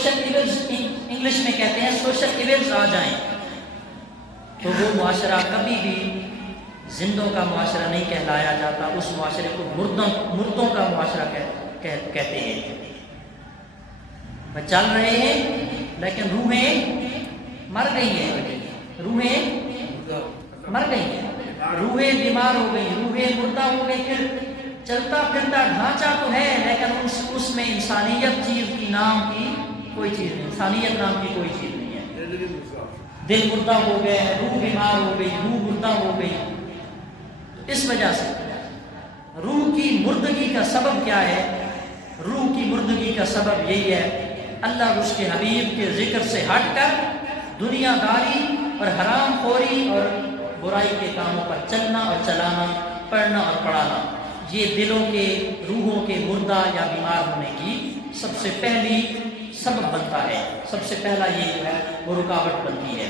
Social events English میں کہتے ہیں سوشل ایونٹس آ جائیں تو وہ معاشرہ کبھی بھی زندوں کا معاشرہ نہیں کہلایا جاتا، اس معاشرے کو مردوں کا معاشرہ کہتے ہیں۔ وہ چل رہے ہیں لیکن روحیں مر گئی ہیں، روحیں مر گئی ہیں، روحیں بیمار ہو گئی، روحیں مردہ ہو گئی، پھر چلتا پھرتا ڈھانچہ تو ہے لیکن اس میں انسانیت چیز کی نام کی کوئی چیز نہیں، انسانیت نام کی کوئی چیز نہیں ہے۔ دل مردہ ہو گئے، روح بیمار ہو گئی، روح مردہ ہو گئی۔ اس وجہ سے روح کی مردگی کا سبب کیا ہے؟ روح کی مردگی کا سبب یہی ہے اللہ اور اس کے حبیب کے ذکر سے ہٹ کر دنیا داری اور حرام خوری اور برائی کے کاموں پر چلنا اور چلانا، پڑھنا اور پڑھانا، یہ دلوں کے روحوں کے مردہ یا بیمار ہونے کی سب سے پہلی سبب بنتا ہے، سب سے پہلا یہ جو ہے وہ رکاوٹ بنتی ہے۔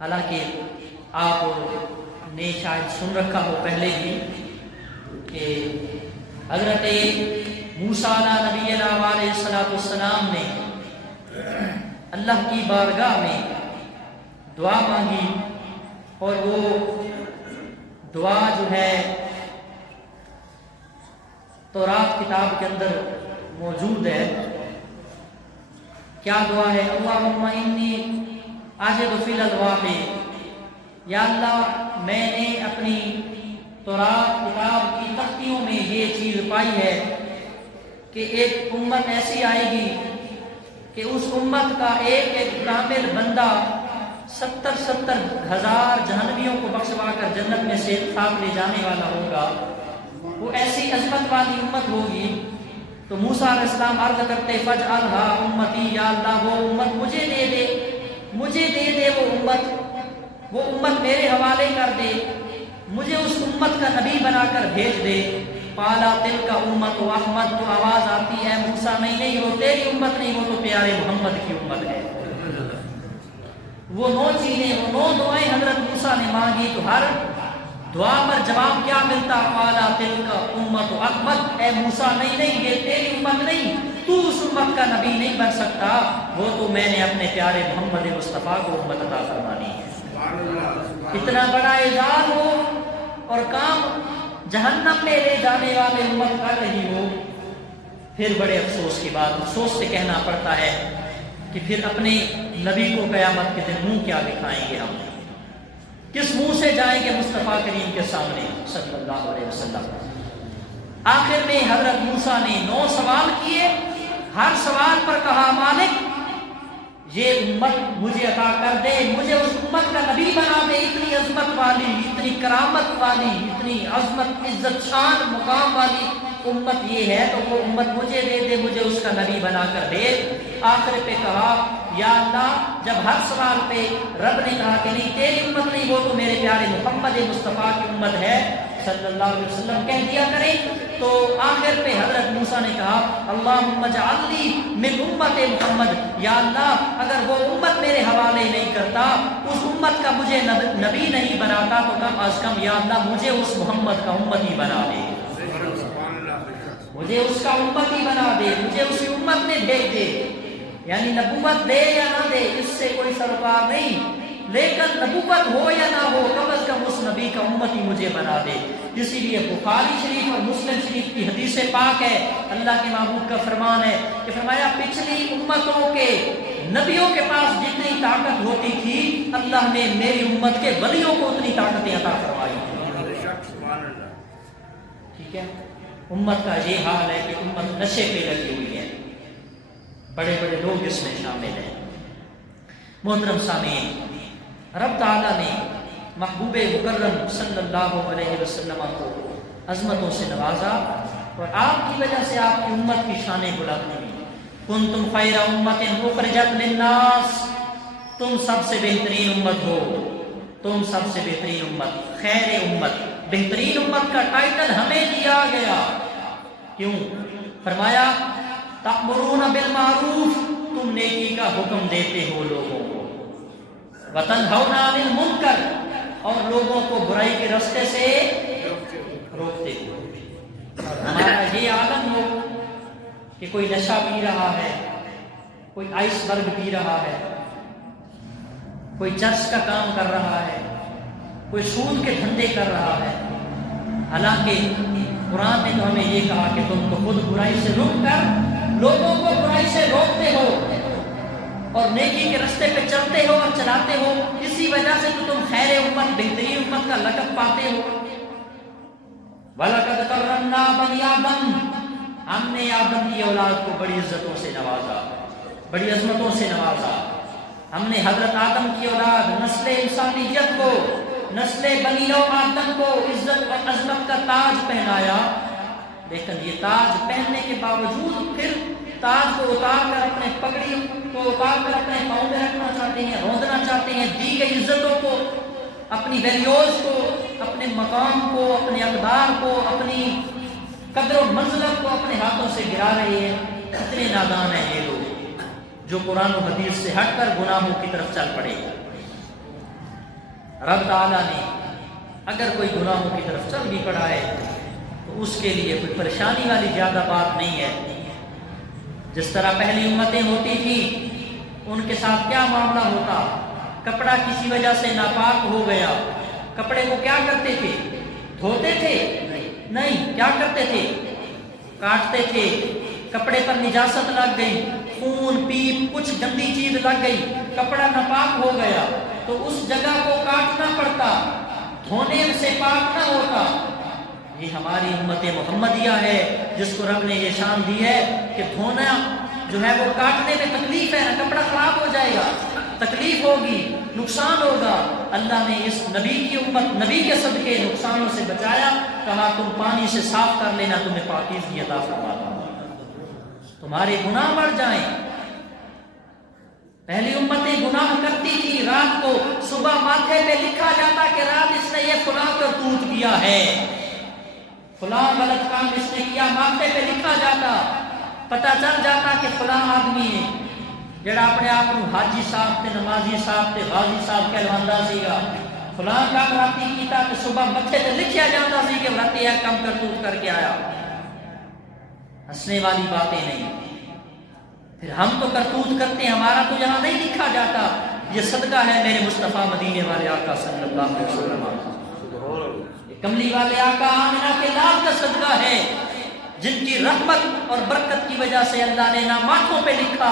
حالانکہ آپ نے شاید سن رکھا ہو پہلے بھی کہ حضرت موسیٰ نبی علیہ السلام نے اللہ کی بارگاہ میں دعا مانگی اور وہ دعا جو ہے تورات کتاب کے اندر موجود ہے۔ کیا دعا ہے؟ اللہم انی اجد فی الالواح، یا اللہ میں نے اپنی تورات کتاب کی تختیوں میں یہ چیز پائی ہے کہ ایک امت ایسی آئے گی کہ اس امت کا ایک ایک کامل بندہ 70 ہزار جہنمیوں کو بخشوا کر جنت میں سے ساتھ لے جانے والا ہوگا۔ وہ ایسی عظمت والی امت ہوگی۔ تو موسیٰ علیہ السلام عرض کرتے فجعلھا امتی، یا اللہ وہ امت مجھے دے دے، مجھے دے دے وہ امت میرے حوالے کر دے، مجھے اس امت کا نبی بنا کر بھیج دے۔ قالا تلک امت و احمد، تو آواز آتی ہے موسیٰ نہیں وہ تیری امت نہیں، وہ تو پیارے محمد کی امت ہے۔ وہ 9 چیزیں، وہ 9 دعائیں حضرت موسیٰ نے مانگی تو ہر دعا پر جواب کیا ملتا؟ قالا تلک امت و احمد، اے موسیٰ نہیں یہ تیری امت نہیں، تو اس امت کا نبی نہیں بن سکتا، وہ تو میں نے اپنے پیارے محمد مصطفیٰ کو امت عطا فرمانی ہے۔ اتنا بڑا اعزاز ہو اور کام جہنم میں لے جانے والے امت کر رہی ہو، پھر بڑے افسوس کی بات، افسوس سے کہنا پڑتا ہے کہ پھر اپنے نبی کو قیامت کے دن منہ کیا دکھائیں گے، ہم کس منہ سے جائیں گے مصطفیٰ کریم کے سامنے صلی اللہ علیہ وسلم۔ آخر میں حضرت موسیٰ نے 9 سوال کیے، ہر سوال پر کہا مالک یہ امت مجھے عطا کر دے، مجھے اس امت کا نبی بنا دے، اتنی عظمت والی، اتنی کرامت والی، اتنی عظمت عزت شان مقام والی امت یہ ہے تو وہ امت مجھے دے دے، مجھے اس کا نبی بنا کر دے۔ آخر پہ کہا یا اللہ، جب ہر سوال پہ رب نے کہا کہ نہیں تیری امت نہیں، وہ تو میرے پیارے محمد مصطفیٰ کی امت ہے صلی اللہ علیہ وسلم کہہ دیا کریں، تو آخر پہ حضرت موسیٰ نے کہا اللہم اجعلنی من امت محمد، یا اللہ اگر وہ امت میرے حوالے نہیں کرتا، اس امت کا مجھے نبی نہیں بناتا، تو کم از کم یا اللہ مجھے اس محمد کا امت ہی بنا دے، مجھے اس کا امت ہی بنا دے، مجھے اسی امت میں بھیج دے۔ یعنی نبوت دے یا نہ دے اس سے کوئی سروکار نہیں، لیکن نبوت ہو یا نہ ہو کم از کم اس نبی کا امت ہی مجھے بنا دے۔ اسی لیے بخاری شریف اور مسلم شریف کی حدیث پاک ہے، اللہ کے محبوب کا فرمان ہے کہ فرمایا پچھلی امتوں کے نبیوں کے پاس جتنی طاقت ہوتی تھی، اللہ نے میری امت کے ولیوں کو اتنی طاقتیں عطا فرمائی۔ ٹھیک ہے، امت کا یہ حال ہے کہ امت نشے پہ لگی ہوئی ہے، بڑے بڑے لوگ اس میں شامل ہیں۔ محترم سامعین، رب تعالیٰ نے محبوب مکرم صلی اللہ علیہ وسلم کو عظمتوں سے نوازا اور آپ کی وجہ سے آپ کی امت کی شانیں بلند ہوئی۔ کنتم خیر امت اخرجت للناس، تم سب سے بہترین امت ہو، تم سب سے بہترین امت، خیر امت، بہترین امت کا ٹائٹل ہمیں دیا گیا۔ کیوں؟ فرمایا تأمرون بالمعروف، تم نیکی کا حکم دیتے ہو لوگوں کو، وتنہون عن المنکر، اور لوگوں کو برائی کے راستے سے روکتے ہو۔ اور ہمارا یہ عالم ہو کہ کوئی نشہ پی رہا ہے، کوئی آئس برگ پی رہا ہے، کوئی چرچ کا کام کر رہا ہے، کوئی سود کے دھندے کر رہا ہے. حالانکہ قرآن نے تو ہمیں یہ کہا کہ تم تو خود برائی سے رک کر لوگوں کو برائی سے روکتے ہو اور نیکی کے رستے پہ چلتے ہو اور چلاتے ہو، اسی وجہ سے تو تم خیر امت، بہترین امت کا لقب پاتے ہو. وَلَقَدْ كَرَّمْنَا بَنِي آدم، ہم نے آدم کی اولاد کو بڑی عزتوں سے نوازا، بڑی عظمتوں سے نوازا. ہم نے حضرت آدم کی اولاد نسل انسانیت کو، نسل بنی نوع آدم کو عزت اور عظمت کا تاج پہنایا. لیکن یہ تاج پہننے کے باوجود پھر تاج کو اتار کر اپنے پگڑی کو اتار کر اپنے پاؤں میں رکھنا چاہتے ہیں، روندنا چاہتے ہیں. دی گئی عزتوں کو، اپنی ویلیوز کو، اپنے مقام کو، اپنے اقدار کو، اپنی قدر و منزلت کو اپنے ہاتھوں سے گرا رہے ہیں. اتنے نادان ہیں یہ لوگ جو قرآن و حدیث سے ہٹ کر گناہوں کی طرف چل پڑے. رب تعالیٰ نے اگر کوئی گناہوں کی طرف چل بھی پڑا ہے تو اس کے لیے کوئی پریشانی والی زیادہ بات نہیں ہے. جس طرح پہلی امتیں ہوتی تھیں ان کے ساتھ کیا معاملہ ہوتا، کپڑا کسی وجہ سے ناپاک ہو گیا، کپڑے کو کیا کرتے تھے؟ دھوتے تھے؟ نہیں. کیا کرتے تھے؟ کاٹتے تھے. کپڑے پر نجاست لگ گئی، خون پیپ کچھ گندی چیز لگ گئی، کپڑا ناپاک ہو گیا تو اس جگہ کو کاٹنا پڑتا، دھونے سے پاک نہ ہوتا. یہ ہماری امت محمدیہ ہے جس کو رب نے یہ شان دی ہے کہ دھونا جو ہے وہ کاٹنے میں تکلیف ہے نا، کپڑا خراب ہو جائے گا، تکلیف ہوگی، نقصان ہوگا. اللہ نے اس نبی کی امت، نبی کے صدقے نقصانوں سے بچایا. کہا تم پانی سے صاف کر لینا، تمہیں پاکیزگی عطا فرما دوں گا، تمہارے گناہ مر جائیں. پہلی امتیں گناہ کرتی تھی، رات کو صبح ماتھے پہ لکھا جاتا کہ رات اس نے یہ فلاں کرتوت کیا ہے، فلاں غلط کام اس نے کیا، ماتھے پہ لکھا جاتا. پتہ چل جاتا کہ فلاں آدمی ہے جڑا اپنے آپ کو حاجی صاحب تے، نمازی صاحب تے، غازی صاحب کہلواندا سیگا، فلاں کام راتی کیتا کہ صبح ماتھے تے لکھیا جاتا سی کہ راتی یہ کام کرتوت کر کے آیا. ہنسنے والی باتیں نہیں. پھر ہم تو کرتوت کرتے ہیں، ہمارا تو یہاں نہیں لکھا جاتا. یہ صدقہ ہے میرے مصطفیٰ مدینے والے آقا صلی اللہ علیہ وسلم، کملی والے آقا آمنہ کے لال کا صدقہ ہے جن کی رحمت اور برکت کی وجہ سے اللہ نے نہ ماتھوں پہ لکھا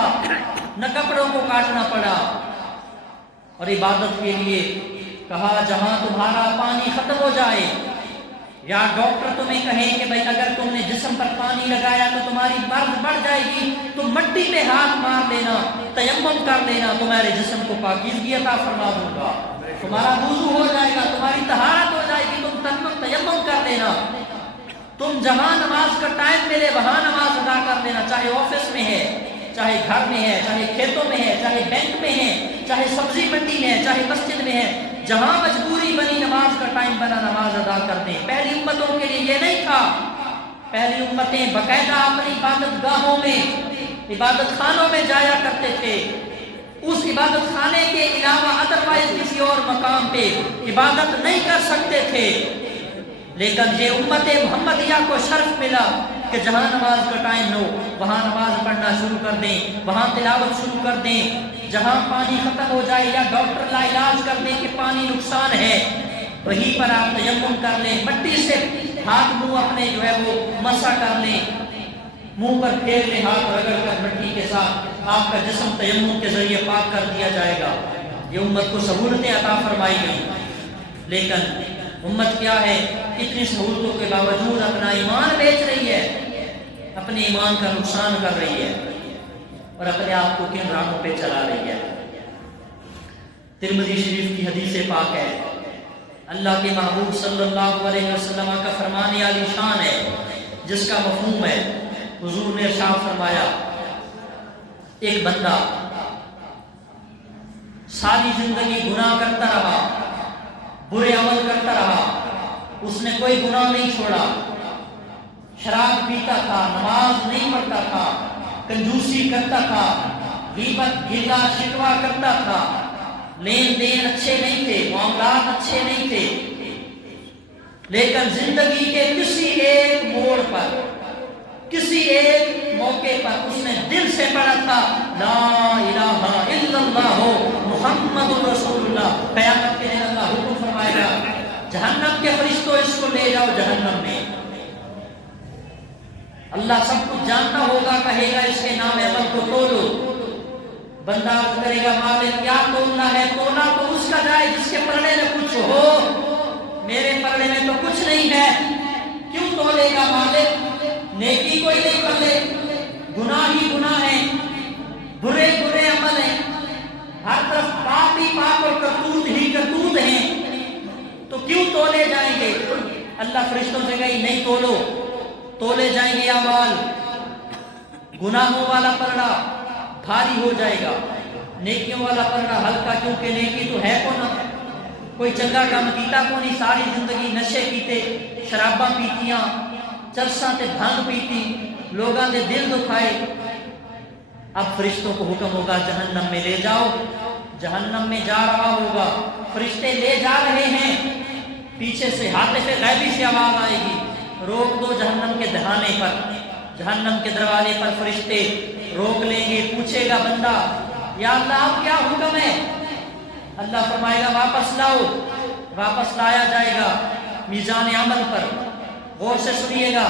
نہ کپڑوں کو کاٹنا پڑا. اور عبادت کے لیے کہا جہاں تمہارا پانی ختم ہو جائے، یا ڈاکٹر تمہیں کہیں کہ بھائی اگر تم نے جسم پر پانی لگایا تو تمہاری مرض بڑھ جائے گی، تم مٹی پہ ہاتھ مار لینا، تیمم کر لینا، تمہارے جسم کو پاکیزگی عطا فرما دوں گا، تمہارا وضو ہو جائے گا، تمہاری طہارت ہو جائے گی، تم تیمم کر لینا. تم جہاں نماز کا ٹائم ملے وہاں نماز ادا کر لینا، چاہے آفس میں ہے، چاہے گھر میں ہے، چاہے کھیتوں میں ہے، چاہے بینک میں ہے، چاہے سبزی منڈی میں ہے، چاہے مسجد میں ہے، جہاں مجبوری بنی نماز کا ٹائم بنا نماز ادا کر دیں. پہلی امتوں کے لیے یہ نہیں تھا. پہلی امتیں باقاعدہ اپنی عبادت گاہوں میں، عبادت خانوں میں جایا کرتے تھے. اس عبادت خانے کے علاوہ ادروائز کسی اور مقام پہ عبادت نہیں کر سکتے تھے. لیکن یہ امت محمدیہ کو شرف ملا کہ جہاں نماز کا ٹائم ہو وہاں نماز پڑھنا شروع کر دیں، وہاں تلاوت شروع کر دیں. جہاں پانی ختم ہو جائے یا ڈاکٹر لا علاج کر دیں کہ پانی نقصان ہے، وہیں پر آپ تیمم کر لیں، مٹی سے ہاتھ منہ اپنے جو ہے وہ مسح کر لیں، منہ پر پھیر لیں ہاتھ رگڑ کر مٹی کے ساتھ، آپ کا جسم تیمم کے ذریعے پاک کر دیا جائے گا. یہ امت کو سہولتیں عطا فرمائی گئی. لیکن امت کیا ہے؟ اتنی سہولتوں کے باوجود اپنا ایمان بیچ رہی ہے، اپنے ایمان کا نقصان کر رہی ہے اور اپنے آپ کو کن راہوں پہ چلا رہی ہے. ترمذی شریف کی حدیث پاک ہے، اللہ کے محبوب صلی اللہ علیہ وسلم کا فرمان عالی شان ہے جس کا مفہوم ہے، حضور نے ارشاد فرمایا ایک بندہ ساری زندگی گناہ کرتا رہا، برے عمل کرتا رہا، اس نے کوئی گناہ نہیں چھوڑا، شراب پیتا تھا، نماز نہیں پڑھتا تھا، کنجوسی کرتا تھا، غیبت گلا شکوہ کرتا تھا، لین دین اچھے نہیں تھے، معاملات اچھے نہیں تھے، لیکن زندگی کے کسی ایک موڑ پر، کسی ایک موقع پر اس نے دل سے پڑھا تھا لا الہ الا اللہ محمد رسول اللہ۔ قیامت کے دن اللہ حکم فرمائے گا جہنم کے فرشتوں اس کو لے جاؤ جہنم میں۔ اللہ سب کچھ جانتا ہوگا، کہے گا اس کے نام عمل کو تولو۔ بندہ عرض کرے گا مالک کیا تولنا ہے؟ تولا تو اس کا جائے جس کے پلڑے میں کچھ ہو، میرے پلڑے میں تو کچھ نہیں ہے، کیوں تولے گا مالک؟ نیکی کوئی نہیں پلے، گناہ ہی گناہ ہے، برے برے عمل ہیں، ہر طرف پاپ ہی پاپ اور کرتوت ہی کرتوت ہیں، تو کیوں تولے جائیں گے؟ اللہ فرشتوں سے کہی نہیں تولو، تولے جائیں گے اعمال۔ گناہوں والا پلڑا بھاری ہو جائے گا، نیکیوں والا پلڑا ہلکا، کیونکہ نیکی تو ہے کو نہ کوئی چنگا کام کیتا کو نہیں، ساری زندگی نشے کیتے، شراباں پیتیاں، چرساں تے بھنگ پیتی، لوگاں دے دل دکھائے۔ اب فرشتوں کو حکم ہوگا جہنم میں لے جاؤ، جہنم میں جا رہا ہوگا، فرشتے لے جا رہے ہیں، پیچھے سے ہاتف غیبی سے آواز آئے گی روک دو جہنم کے دہانے پر، جہنم کے دروازے پر فرشتے روک لیں گے۔ پوچھے گا بندہ یا اللہ اب کیا حکم ہے؟ اللہ فرمائے گا واپس لاؤ، واپس لایا جائے گا میزان عمل پر۔ غور سے سنیے گا،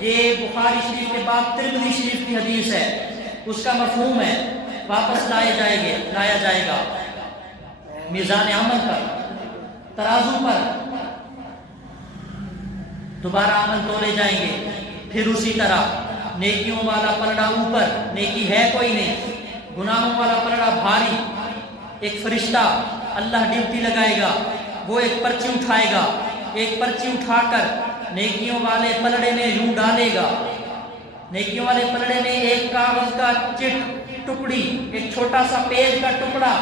یہ بخاری شریف کے بعد ترمذی شریف کی حدیث ہے، اس کا مفہوم ہے واپس لایا جائے گا میزان عمل پر، ترازو پر دوبارہ عمل تولے جائیں گے۔ پھر اسی طرح نیکیوں والا پلڑا اوپر، نیکی ہے کوئی نہیں، گناہوں والا پلڑا بھاری۔ ایک فرشتہ اللہ ڈیوٹی لگائے گا، وہ ایک پرچی اٹھائے گا، ایک پرچی اٹھا کر نیکیوں والے پلڑے میں یوں ڈالے گا، نیکیوں والے پلڑے میں ایک کاغذ کا ٹکڑی، ایک چھوٹا سا پیج کا ٹکڑا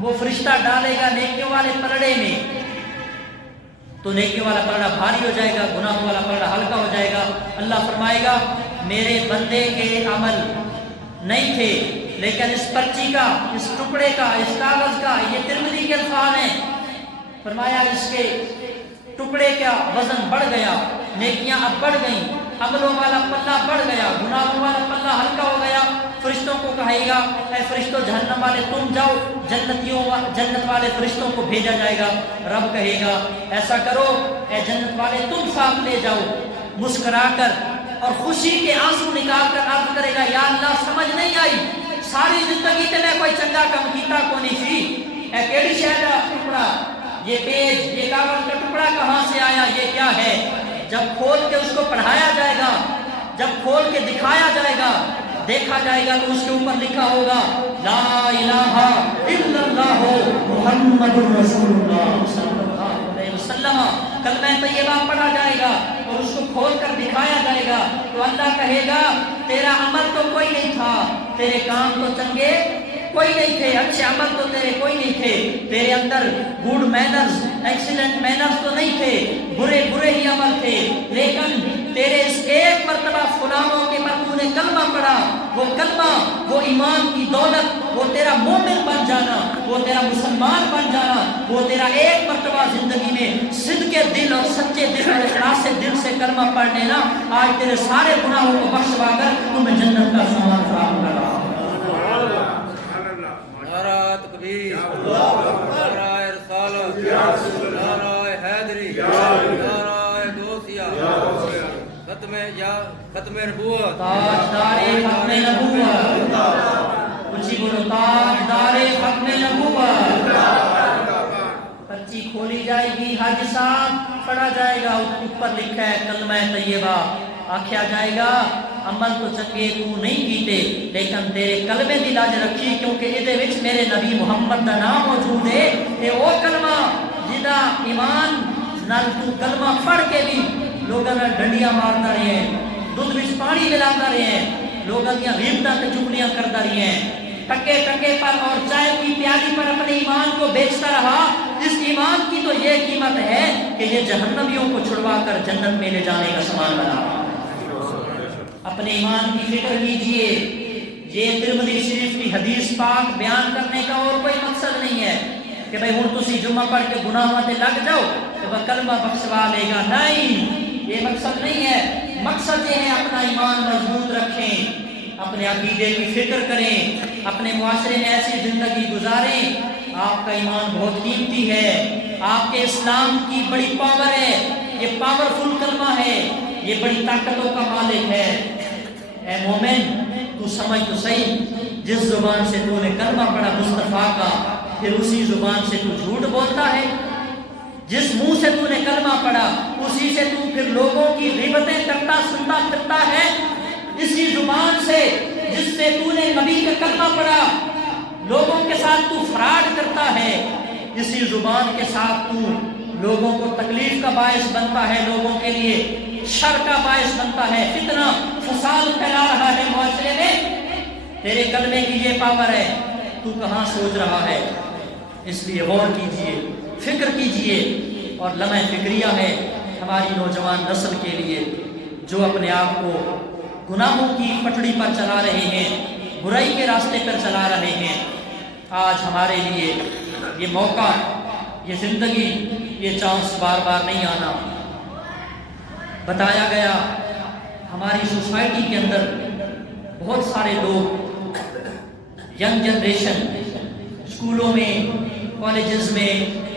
وہ فرشتہ ڈالے گا نیکیوں والے پلڑے میں، تو نیکیوں والا پلڑا بھاری ہو جائے گا، گناہوں والا پلڑا ہلکا ہو جائے گا۔ اللہ فرمائے گا میرے بندے کے عمل نہیں تھے، لیکن اس پرچی کا، اس ٹکڑے کا، اس کاغذ کا، یہ ترمذی کے الفاظ ہیں، فرمایا اس کے ٹکڑے کا وزن بڑھ گیا، نیکیاں اب بڑھ گئیں، عملوں والا پلہ بڑھ گیا، گناہوں والا پلہ ہلکا ہو گیا۔ فرشتوں کو کہے گا اے فرشتوں جہنم والے تم جاؤ، جنت والے فرشتوں کو بھیجا جائے گا۔ رب کہے گا ایسا کرو اے جنت والے تم ساتھ لے جاؤ، مسکرا کر اور خوشی کے آنسو نکال کر عرض کرے گا یا اللہ سمجھ نہیں آئی، ساری زندگی تے میں کوئی چنگا کام کیتا کو نہیں سی، اے کیڑی شے دا ٹکڑا، یہ پیج، یہ کاغذ کا ٹکڑا کہاں سے آیا، یہ کیا ہے؟ جب کھول کے اس کو پڑھایا جائے گا، جب کھول کے دکھایا جائے گا، دیکھا جائے گا تو اس کے اوپر لکھا ہوگا لا الہ الا اللہ محمد رسول اللہ صلی اللہ علیہ وسلم۔ کلمہ طیبہ پڑھا جائے گا اور اس کو کھول کر دکھایا جائے گا تو اللہ کہے گا تیرا عمل تو کوئی نہیں تھا، تیرے کام تو چنگے کوئی نہیں تھے، اچھے عمل تو تیرے کوئی نہیں تھے، تیرے another good manners, excellent manners تو نہیں تھے، برے برے ہی عمل تھے، لیکن تیرے اس ایک مرتبہ فلاں موقع پر تو نے کلمہ پڑھا، وہ کلمہ، وہ ایمان کی دولت، وہ تیرا مومن بن جانا، وہ تیرا مسلمان بن جانا، وہ تیرا ایک مرتبہ زندگی میں صدق دل اور سچے دل اور اخلاص دل سے کلمہ پڑھ لینا، آج تیرے سارے گناہوں کو بخشوا کر تمہیں جنت کا سامان فراہم کر رہا ہوں۔ نعرہ تکبیر، نعرہ رسالت، نعرہ حیدری، نعرہ غوثیہ، ختم نبوت، تاجدار ختم نبوت، اونچی بولو تاجدار ختم نبوت۔ پرچی کھولی جائے گی، حج صاحب پڑھا جائے گا، اوپر لکھا ہے کلمہ طیبہ، آکھیا جائے گا عمل تو چنگے تو نہیں کیتے لیکن تیرے کلمے دی لاج رکھی، کیونکہ یہ وچ میرے نبی محمد دا نام موجود ہے، تے او کلمہ جدا ایمان نال تو کلمہ پڑھ کے بھی لوگاں نال ڈنڈیاں ماردا رہے ہیں، دودھ وچ پانی ملاتا رہے ہیں، لوگاں دیاں غیبتاں تے چگلیاں کردا رہے ہیں، ٹکے ٹکے پر اور چائے کی پیالی پر اپنے ایمان کو بیچتا رہا۔ اس ایمان کی تو یہ قیمت ہے کہ یہ جہنمیوں کو چھڑوا کر جنت میں لے جانے کا سامان بنا۔ اپنے ایمان کی فکر کیجئے، یہ ترمذی شریف کی حدیث پاک بیان کرنے کا اور کوئی مقصد نہیں ہے کہ بھئی ہن تسی جمعہ پڑھ کے گناہاں تے لگ جاؤ تو وہ کلمہ بخشوا لے گا، نہیں، یہ مقصد نہیں ہے۔ مقصد یہ ہے اپنا ایمان مضبوط رکھیں، اپنے عقیدے کی فکر کریں، اپنے معاشرے میں ایسی زندگی گزاریں۔ آپ کا ایمان بہت قیمتی ہے، آپ کے اسلام کی بڑی پاور ہے، یہ پاورفل کلمہ ہے، یہ بڑی طاقتوں کا مالک ہے۔ اے مومن، تو سمجھ تو صحیح، جس زبان سے تو نے کلمہ پڑھا مصطفیٰ کا، پھر اسی زبان سے تو جھوٹ بولتا ہے۔ جس منہ سے تو نے کلمہ پڑھا اسی سے تو پھر لوگوں کی غیبتیں کرتا سنتا پھرتا ہے۔ اسی زبان سے جس سے تو نے نبی کا کلمہ پڑھا لوگوں کے ساتھ تو فراڈ کرتا ہے۔ اسی زبان کے ساتھ تو لوگوں کو تکلیف کا باعث بنتا ہے، لوگوں کے لیے شر کا باعث بنتا ہے، فتنہ فساد پھیلا رہا ہے معاشرے میں۔ تیرے کلمے کی یہ پاور ہے، تو کہاں سوچ رہا ہے؟ اس لیے غور کیجئے، فکر کیجئے، اور لمحہ فکریہ ہے ہماری نوجوان نسل کے لیے جو اپنے آپ کو گناہوں کی پٹڑی پر چلا رہے ہیں، برائی کے راستے پر چلا رہے ہیں۔ آج ہمارے لیے یہ موقع، یہ زندگی، یہ چانس بار بار نہیں آنا۔ بتایا گیا ہماری سوسائٹی کے اندر بہت سارے لوگ، ینگ جنریشن، اسکولوں میں، کالجز میں،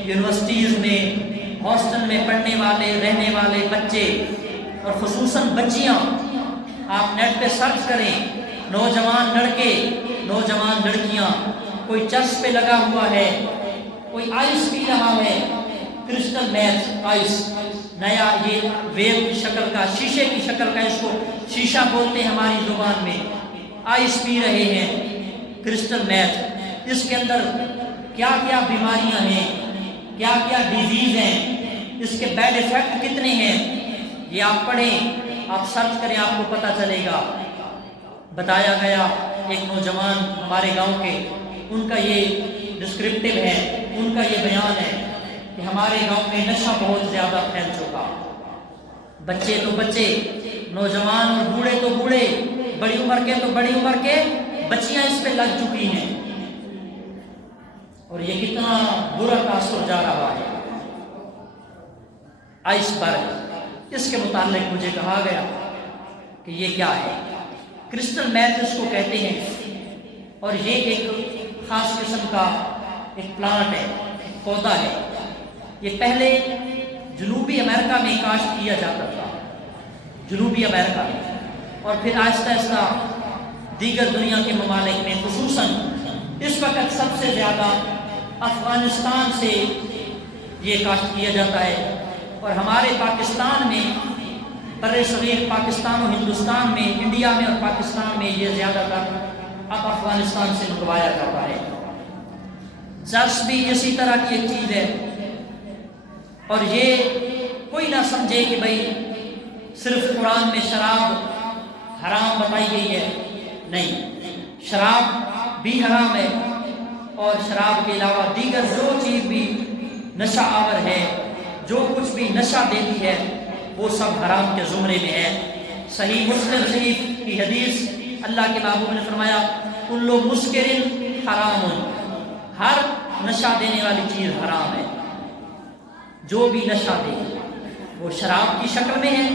یونیورسٹیز میں، ہاسٹل میں پڑھنے والے رہنے والے بچے اور خصوصاً بچیاں، آپ نیٹ پہ سرچ کریں، نوجوان لڑکے، نوجوان لڑکیاں، کوئی چرس پہ لگا ہوا ہے، کوئی آئس پی رہا ہے، کرسٹل میتھ آئس، نیا یہ ویل کی شکل کا، شیشے کی شکل کا، اس کو شیشہ بولتے ہیں ہماری زبان میں، آئس پی رہے ہیں، کرسٹل میتھ۔ اس کے اندر کیا کیا بیماریاں ہیں، کیا کیا ڈیزیز ہیں، اس کے بیڈ ایفیکٹ کتنے ہیں، یہ آپ پڑھیں، آپ سرچ کریں، آپ کو پتہ چلے گا۔ بتایا گیا ایک نوجوان ہمارے گاؤں کے، ان کا یہ ڈسکرپٹیو ہے، ان کا یہ بیان ہے کہ ہمارے گاؤں میں نشہ بہت زیادہ پھیل چکا، بچے تو بچے، نوجوان اور بوڑھے تو بوڑھے، بڑی عمر کے تو بڑی عمر کے، بچیاں اس پہ لگ چکی ہیں، اور یہ کتنا برا تاثر جا رہا ہے۔ آئس برگ، اس کے متعلق مجھے کہا گیا کہ یہ کیا ہے، کرسٹل میتھ اس کو کہتے ہیں، اور یہ ایک خاص قسم کا ایک پلانٹ ہے، پودا ہے۔ یہ پہلے جنوبی امریکہ میں کاشت کیا جاتا تھا، جنوبی امریکہ میں، اور پھر آہستہ آہستہ دیگر دنیا کے ممالک میں، خصوصاً اس وقت سب سے زیادہ افغانستان سے یہ کاشت کیا جاتا ہے، اور ہمارے پاکستان میں، بر صغیر پاکستان و ہندوستان میں، انڈیا میں اور پاکستان میں یہ زیادہ تر اب افغانستان سے منگوایا جاتا ہے۔ چرس بھی اسی طرح کی ایک چیز ہے، اور یہ کوئی نہ سمجھے کہ بھئی صرف قرآن میں شراب حرام بتائی گئی ہے، نہیں، شراب بھی حرام ہے، اور شراب کے علاوہ دیگر جو چیز بھی نشہ آور ہے، جو کچھ بھی نشہ دیتی ہے، وہ سب حرام کے زمرے میں ہے۔ صحیح مسلم شریف کی حدیث، اللہ کے محبوب نے فرمایا کل مسکر حرام، ہر نشہ دینے والی چیز حرام ہے۔ جو بھی نشہ دے، وہ شراب کی شکل میں ہے،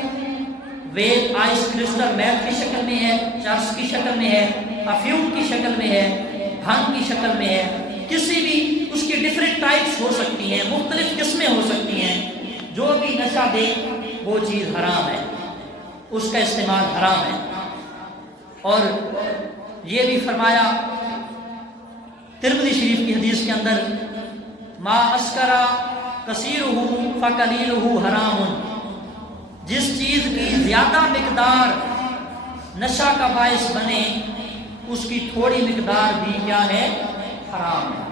ویل آئس کرسٹل میتھ کی شکل میں ہے، چرس کی شکل میں ہے، افیوم کی شکل میں ہے، بھنگ کی شکل میں ہے، کسی بھی اس کی ڈیفرنٹ ٹائپس ہو سکتی ہیں، مختلف قسمیں ہو سکتی ہیں، جو بھی نشہ دے وہ چیز حرام ہے، اس کا استعمال حرام ہے۔ اور یہ بھی فرمایا ترمذی شریف کی حدیث کے اندر، ما اسکرا کثیرہ فقلیلہ حرام، جس چیز کی زیادہ مقدار نشہ کا باعث بنے اس کی تھوڑی مقدار بھی کیا ہے، حرام ہے۔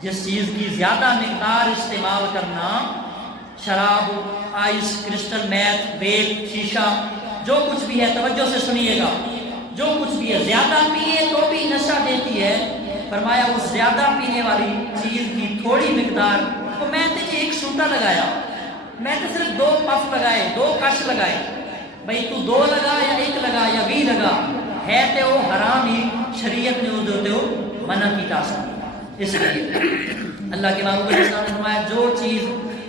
جس چیز کی زیادہ مقدار استعمال کرنا، شراب، آئس، کرسٹل میتھ، ویل، شیشہ، جو کچھ بھی ہے، توجہ سے سنیے گا، جو کچھ بھی ہے، زیادہ پیے تو بھی نشہ دیتی ہے۔ فرمایا اس زیادہ پینے والی چیز کی تھوڑی مقدار، تو میں نے ایک سوٹا لگایا، میں نے صرف 2 پف لگائے، 2 کش لگائے، بھئی تو 2 لگا یا 1 لگا یا 20 لگا، ہے تو وہ حرام ہی، شریعت نے اس ہوتے ہو منع کی تاثر۔ اس لیے اللہ کے محبوب نے فرمایا جو چیز،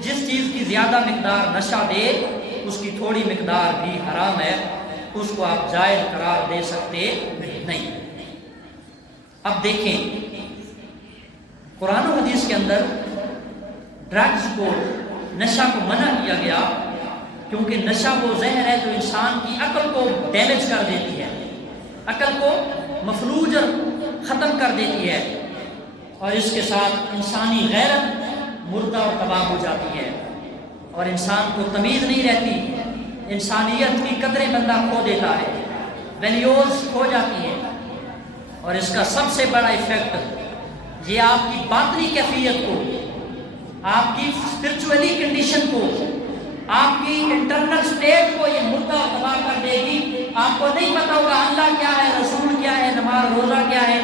جس چیز کی زیادہ مقدار نشہ دے اس کی تھوڑی مقدار بھی حرام ہے، اس کو آپ جائز قرار دے سکتے نہیں۔ اب دیکھیں قرآن و حدیث کے اندر ڈرگز کو، نشہ کو منع کیا گیا، کیونکہ نشہ وہ زہر ہے جو انسان کی عقل کو ڈیمیج کر دیتی ہے، عقل کو مفلوج ختم کر دیتی ہے، اور اس کے ساتھ انسانی غیرت مردہ اور تباہ ہو جاتی ہے، اور انسان کو تمیز نہیں رہتی، انسانیت کی قدریں بندہ کھو دیتا ہے، ویلیوز کھو جاتی ہے، اور اس کا سب سے بڑا ایفیکٹ یہ آپ کی باطنی کیفیت کو، آپ کی اسپرچولی کنڈیشن کو، آپ کی انٹرنل سٹیٹ کو یہ مردہ اور تباہ کر دے گی۔ آپ کو نہیں پتا ہوگا اللہ کیا ہے، رسول کیا ہے، نماز روزہ کیا ہے،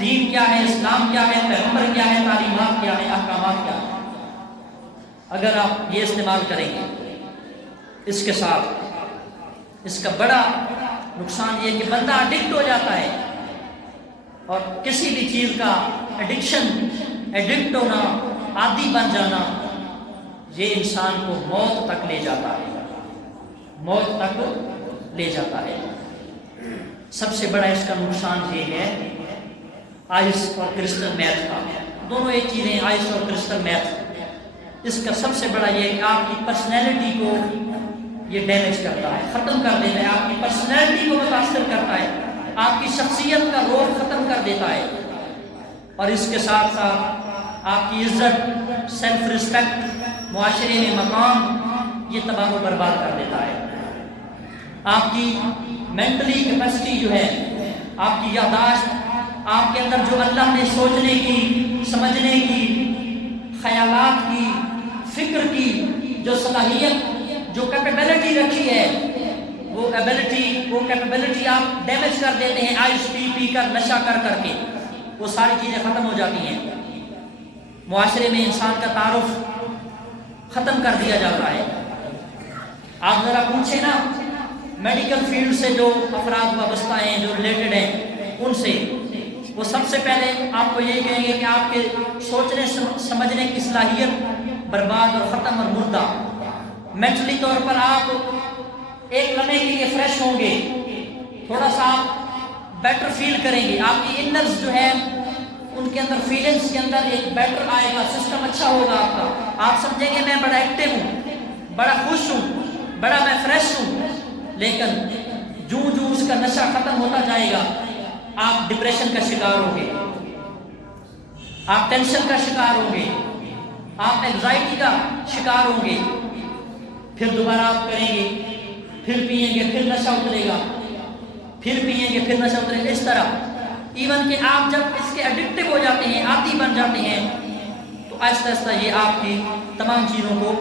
دین کیا ہے، اسلام کیا ہے، پیغمبر کیا ہے، تعلیمات کیا ہے، احکامات کیا ہے۔ اگر آپ یہ استعمال کریں گے، اس کے ساتھ اس کا بڑا نقصان یہ کہ بندہ ایڈکٹ ہو جاتا ہے، اور کسی بھی چیز کا ایڈکٹ ہونا، عادی بن جانا، یہ انسان کو موت تک لے جاتا ہے، موت تک لے جاتا ہے۔ سب سے بڑا اس کا نقصان یہ ہے آئس اور کرسٹل میتھ کا، دونوں ایک چیزیں، آئس اور کرسٹل میتھ۔ اس کا سب سے بڑا یہ کہ آپ کی پرسنالٹی کو یہ ڈیمیج کرتا ہے، ختم کر دیتا ہے، آپ کی پرسنالٹی کو متاثر کرتا ہے، آپ کی شخصیت کا رول ختم کر دیتا ہے، اور اس کے ساتھ ساتھ آپ کی عزت، سیلف رسپیکٹ، معاشرے میں مقام، یہ تباہ و برباد کر دیتا ہے۔ آپ کی مینٹلی کیپیسٹی جو ہے، آپ کی یادداشت، آپ کے اندر جو اللہ نے سوچنے کی، سمجھنے کی، خیالات کی، فکر کی جو صلاحیت، جو کیپیبلٹی رکھی ہے، وہ کیپیبلٹی آپ ڈیمیج کر دیتے ہیں، آئس پی کر، نشہ کر کے، وہ ساری چیزیں ختم ہو جاتی ہیں، معاشرے میں انسان کا تعارف ختم کر دیا جاتا ہے۔ آپ ذرا پوچھیں نا میڈیکل فیلڈ سے جو افراد وابستہ ہیں، جو ریلیٹڈ ہیں، ان سے، وہ سب سے پہلے آپ کو یہ کہیں گے کہ آپ کے سوچنے سمجھنے کی صلاحیت برباد اور ختم اور مردہ، مینٹلی طور پر آپ ایک لمحے کے لیے فریش ہوں گے، تھوڑا سا آپ بیٹر فیل کریں گے، آپ کی انرز جو ہے ان کے اندر، فیلنگز کے اندر ایک بیٹر آئے گا، سسٹم اچھا ہوگا آپ کا، آپ سمجھیں گے میں بڑا ایکٹیو ہوں، بڑا خوش ہوں، بڑا میں فریش ہوں۔ لیکن جو اس کا نشہ ختم ہوتا جائے گا، آپ ڈپریشن کا شکار ہوں گے، آپ ٹینشن کا شکار ہوں گے، آپ اینگزائٹی کا شکار ہوں گے، پھر دوبارہ آپ کریں گے، پھر پئیں گے، پھر نشہ اترے گا، پھر پئیں گے، پھر نشہ اترے گا، اس طرح ایون کہ آپ جب اس کے ایڈکٹیو ہو جاتے ہیں، عادی بن جاتے ہیں، تو آہستہ آہستہ یہ آپ کی تمام چیزوں کو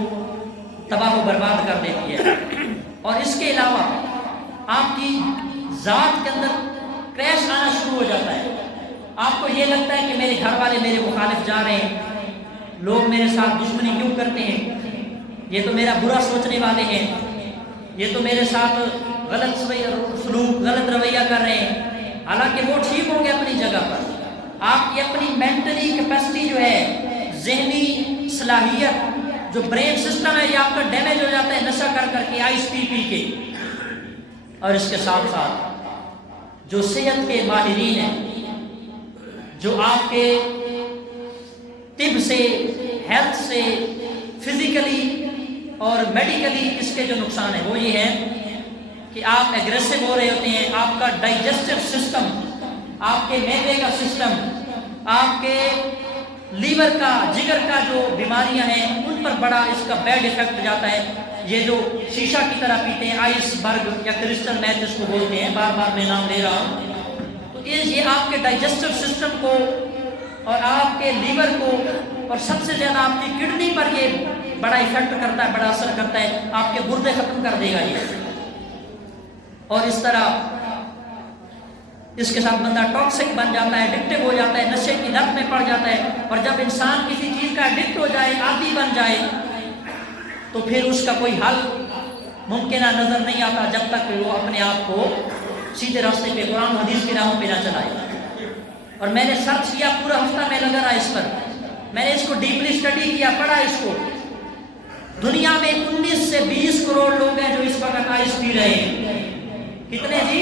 تباہ و برباد کر دیتی ہے۔ اور اس کے علاوہ آپ کی ذات کے اندر کریش آنا شروع ہو جاتا ہے، آپ کو یہ لگتا ہے کہ میرے گھر والے میرے مخالف جا رہے ہیں، لوگ میرے ساتھ دشمنی کیوں کرتے ہیں، یہ تو میرا برا سوچنے والے ہیں، یہ تو میرے ساتھ غلط سلوک، غلط رویہ کر رہے ہیں، حالانکہ وہ ٹھیک ہوں گے اپنی جگہ پر۔ آپ کی اپنی مینٹلی کیپیسٹی جو ہے، ذہنی صلاحیت، جو برین سسٹم ہے، یہ آپ کا ڈیمیج ہو جاتا ہے نشہ کر کے، آئس پی کے۔ اور اس کے ساتھ ساتھ جو صحت کے ماہرین ہیں، جو آپ کے طب سے، ہیلتھ سے، فزیکلی اور میڈیکلی اس کے جو نقصان ہیں وہ یہ ہیں کہ آپ ایگریسو ہو رہے ہوتے ہیں، آپ کا ڈائجسٹو سسٹم، آپ کے معدے کا سسٹم، آپ کے لیور کا، جگر کا جو بیماریاں ہیں ان پر بڑا اس کا بیڈ ایفیکٹ جاتا ہے۔ یہ جو شیشہ کی طرح پیتے ہیں، آئس برگ یا کرسٹل میتھ اس کو بولتے ہیں، بار بار میں نام لے رہا ہوں، تو یہ آپ کے ڈائجسٹو سسٹم کو اور آپ کے لیور کو اور سب سے زیادہ آپ کی کڈنی پر یہ بڑا ایفیکٹ کرتا ہے، بڑا اثر کرتا ہے، آپ کے گردے ختم کر دے گا یہ۔ اور اس طرح اس کے ساتھ بندہ ٹاکسک بن جاتا ہے، ایڈکٹیو ہو جاتا ہے، نشے کی لت میں پڑ جاتا ہے، اور جب انسان کسی چیز کا ایڈکٹ ہو جائے، عادی بن جائے، تو پھر اس کا کوئی حل ممکنہ نظر نہیں آتا جب تک کہ وہ اپنے آپ کو سیدھے راستے پہ، قرآن حدیث کی راہوں پہ نہ چلائے۔ اور میں نے سرچ کیا، پورا ہفتہ میں لگا رہا اس پر، میں نے اس کو ڈیپلی اسٹڈی کیا، پڑھا اس کو۔ دنیا میں 19 سے 20 کروڑ لوگ ہیں جو اس وقت آئس پی رہے ہیں۔ کتنے جی؟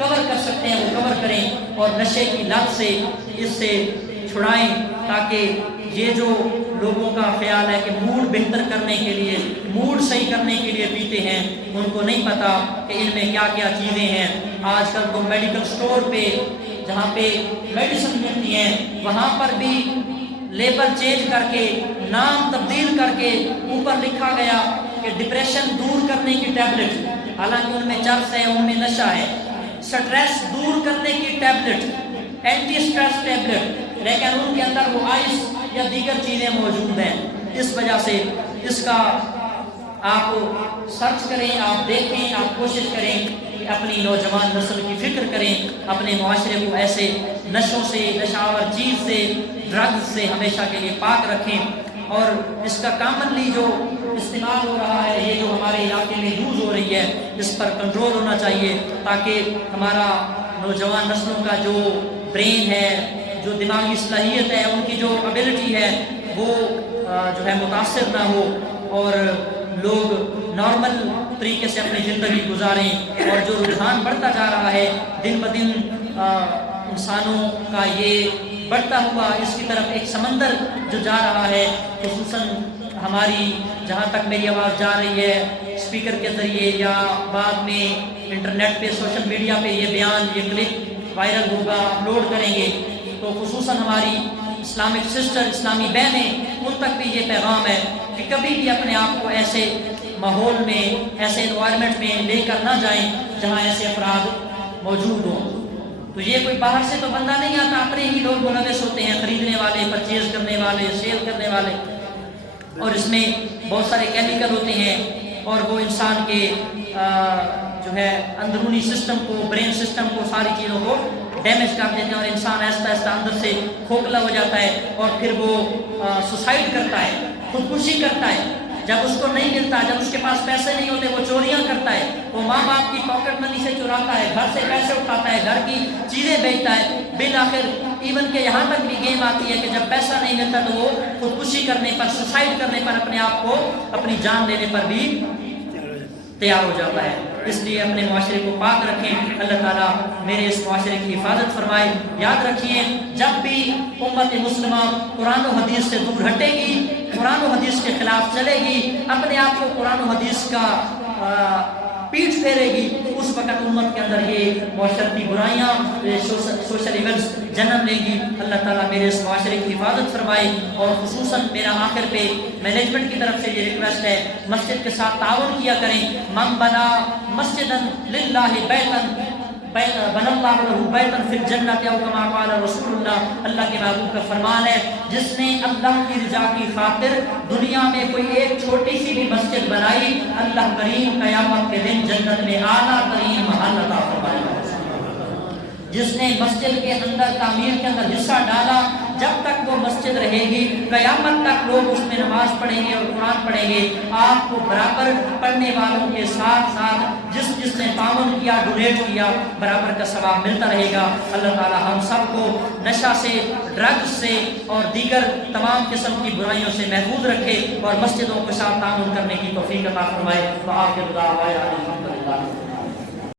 کور کر سکتے ہیں وہ کور کریں، اور نشے کی لت سے اس سے چھڑائیں، تاکہ یہ جو لوگوں کا خیال ہے کہ موڈ بہتر کرنے کے لیے، موڈ صحیح کرنے کے لیے پیتے ہیں، ان کو نہیں پتا کہ ان میں کیا کیا چیزیں ہیں۔ آج کل تو میڈیکل سٹور پہ جہاں پہ میڈیسن ملتی ہیں وہاں پر بھی لیبل چینج کر کے، نام تبدیل کر کے اوپر لکھا گیا کہ ڈپریشن دور کرنے کی ٹیبلٹ، حالانکہ ان میں چرس ہے، ان میں نشہ ہے، سٹریس دور کرنے کی ٹیبلٹ، اینٹی سٹریس ٹیبلٹ، لیکن ان کے اندر وہ آئس یا دیگر چیزیں موجود ہیں۔ اس وجہ سے اس کا آپ سرچ کریں، آپ دیکھیں، آپ کوشش کریں کہ اپنی نوجوان نسل کی فکر کریں، اپنے معاشرے کو ایسے نشوں سے، نشاور چیز سے، ڈرگز سے ہمیشہ کے لیے پاک رکھیں، اور اس کا کامنلی جو استعمال ہو رہا ہے، یہ جو ہمارے علاقے میں یوز ہو رہی ہے، اس پر کنٹرول ہونا چاہیے، تاکہ ہمارا نوجوان نسلوں کا جو برین ہے، جو دماغی صلاحیت ہے، ان کی جو ابیلٹی ہے، وہ جو ہے متاثر نہ ہو، اور لوگ نارمل طریقے سے اپنی زندگی گزاریں۔ اور جو رجحان بڑھتا جا رہا ہے دن بدن، انسانوں کا یہ بڑھتا ہوا اس کی طرف ایک سمندر جو جا رہا ہے، خصوصاً ہماری جہاں تک میری آواز جا رہی ہے اسپیکر کے ذریعے یا بعد میں انٹرنیٹ پہ، سوشل میڈیا پہ یہ بیان، یہ کلپ وائرل ہوگا، اپلوڈ کریں گے، تو خصوصاً ہماری اسلامک سسٹر، اسلامی بہنیں، ان تک بھی یہ پیغام ہے کہ کبھی بھی اپنے آپ کو ایسے ماحول میں، ایسے انوائرمنٹ میں لے کر نہ جائیں جہاں ایسے افراد موجود ہوں۔ تو یہ کوئی باہر سے تو بندہ نہیں آتا، اپنے ہی لوگ ملوث ہوتے ہیں، خریدنے والے، پرچیز کرنے والے، سیل کرنے والے، اور اس میں بہت سارے کیمیکل ہوتے ہیں، اور وہ انسان کے جو ہے اندرونی سسٹم کو، برین سسٹم کو، ساری چیزوں کو ڈیمیج کر دیتے ہیں، اور انسان آہستہ آہستہ اندر سے کھوکھلا ہو جاتا ہے، اور پھر وہ سوسائڈ کرتا ہے، خودکشی کرتا ہے۔ جب اس کو نہیں ملتا، جب اس کے پاس پیسے نہیں ہوتے، وہ چوریاں کرتا ہے، وہ ماں باپ کی پاکٹ منی سے چراتا ہے، گھر سے پیسے اٹھاتا ہے، گھر کی چیزیں بیچتا ہے، بالآخر ایون کہ یہاں تک بھی گیم آتی ہے کہ جب پیسہ نہیں ملتا تو وہ خودکشی کرنے پر، سوسائڈ کرنے پر، اپنے آپ کو، اپنی جان لینے پر بھی تیار ہو جاتا ہے۔ اس لیے اپنے معاشرے کو پاک رکھیں، اللہ تعالیٰ میرے اس معاشرے کی حفاظت فرمائے۔ یاد رکھیے، جب بھی امت مسلمہ قرآن و حدیث سے دور ہٹے گی، قرآن و حدیث کے خلاف چلے گی، اپنے آپ کو قرآن و حدیث کا پیٹھ پھیرے گی، اس وقت امت کے اندر یہ معاشرتی برائیاں، سوشل ایونٹس جنم لیں گی۔ اللہ تعالیٰ میرے اس معاشرے کی حفاظت فرمائے، اور خصوصاً میرا آخر پہ مینجمنٹ کی طرف سے یہ ریکویسٹ ہے، مسجد کے ساتھ تعاون کیا کریں۔ من بنا مسجداً للہ بیتاً بن اللہ لہ بیتاً فی الجنۃ، او کما قال رسول اللہ، اللہ کے محبوب کا فرمان ہے، جس نے اللہ کی رضا کی خاطر دنیا میں کوئی ایک چھوٹی سی بھی مسجد بنائی، اللہ کریم قیامت کے دن جنت میں اعلیٰ ترین محل عطا فرمائے گا۔ جس نے مسجد کے اندر، تعمیر کے اندر حصہ ڈالا، جب تک وہ مسجد رہے گی، قیامت تک لوگ اس میں نماز پڑھیں گے اور قرآن پڑھیں گے، آپ کو برابر پڑھنے والوں کے ساتھ ساتھ جس نے تعاون کیا، ڈونیٹ کیا، برابر کا ثواب ملتا رہے گا۔ اللہ تعالی ہم سب کو نشہ سے، ڈرگز سے اور دیگر تمام قسم کی برائیوں سے محفوظ رکھے، اور مسجدوں کے ساتھ تعاون کرنے کی توفیق عطا فرمائے۔ وآخر دعوانا الحمدللہ۔